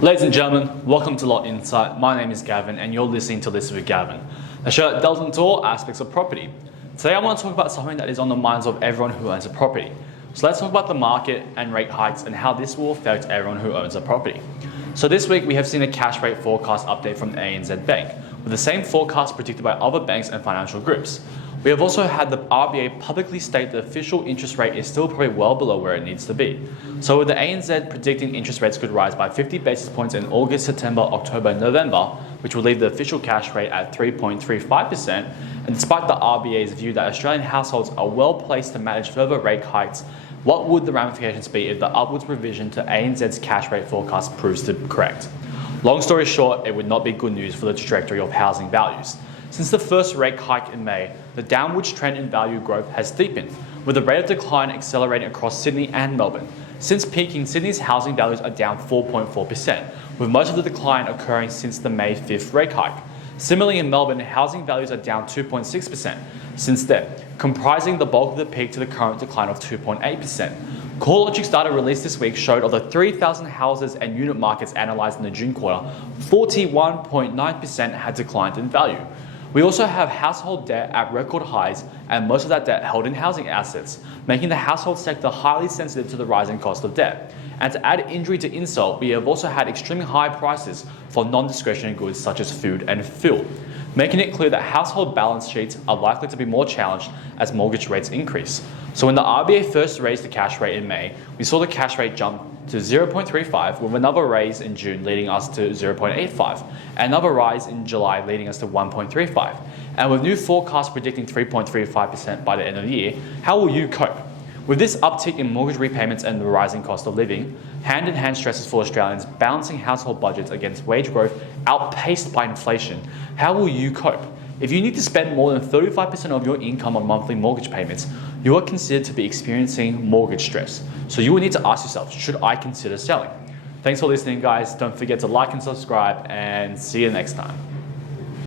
Ladies and gentlemen, welcome to Lot Insight. My name is Gavin and you're listening to Listen with Gavin, a show that delves into all aspects of property. Today I want to talk about something that is on the minds of everyone who owns a property. So let's talk about the market and rate hikes and how this will affect everyone who owns a property. So this week we have seen a cash rate forecast update from the ANZ Bank, with the same forecast predicted by other banks and financial groups. We have also had the RBA publicly state the official interest rate is still probably well below where it needs to be. So with the ANZ predicting interest rates could rise by 50 basis points in August, September, October and November, which will leave the official cash rate at 3.35%, and despite the RBA's view that Australian households are well placed to manage further rate hikes, what would the ramifications be if the upwards revision to ANZ's cash rate forecast proves to be correct? Long story short, it would not be good news for the trajectory of housing values. Since the first rate hike in May, the downwards trend in value growth has steepened, with the rate of decline accelerating across Sydney and Melbourne. Since peaking, Sydney's housing values are down 4.4%, with most of the decline occurring since the May 5th rate hike. Similarly in Melbourne, housing values are down 2.6% since then, comprising the bulk of the peak to the current decline of 2.8%. CoreLogic's data released this week showed of the 3,000 houses and unit markets analysed in the June quarter, 41.9% had declined in value. We also have household debt at record highs and most of that debt held in housing assets, making the household sector highly sensitive to the rising cost of debt. And to add injury to insult, we have also had extremely high prices for non-discretionary goods such as food and fuel, making it clear that household balance sheets are likely to be more challenged as mortgage rates increase. So when the RBA first raised the cash rate in May, we saw the cash rate jump to 0.35, with another raise in June leading us to 0.85, and another rise in July leading us to 1.35. And with new forecasts predicting 3.35% by the end of the year, how will you cope? With this uptick in mortgage repayments and the rising cost of living, hand-in-hand stresses for Australians, balancing household budgets against wage growth outpaced by inflation, how will you cope? If you need to spend more than 35% of your income on monthly mortgage payments, you are considered to be experiencing mortgage stress. So you will need to ask yourself, should I consider selling? Thanks for listening, guys. Don't forget to like and subscribe, and see you next time.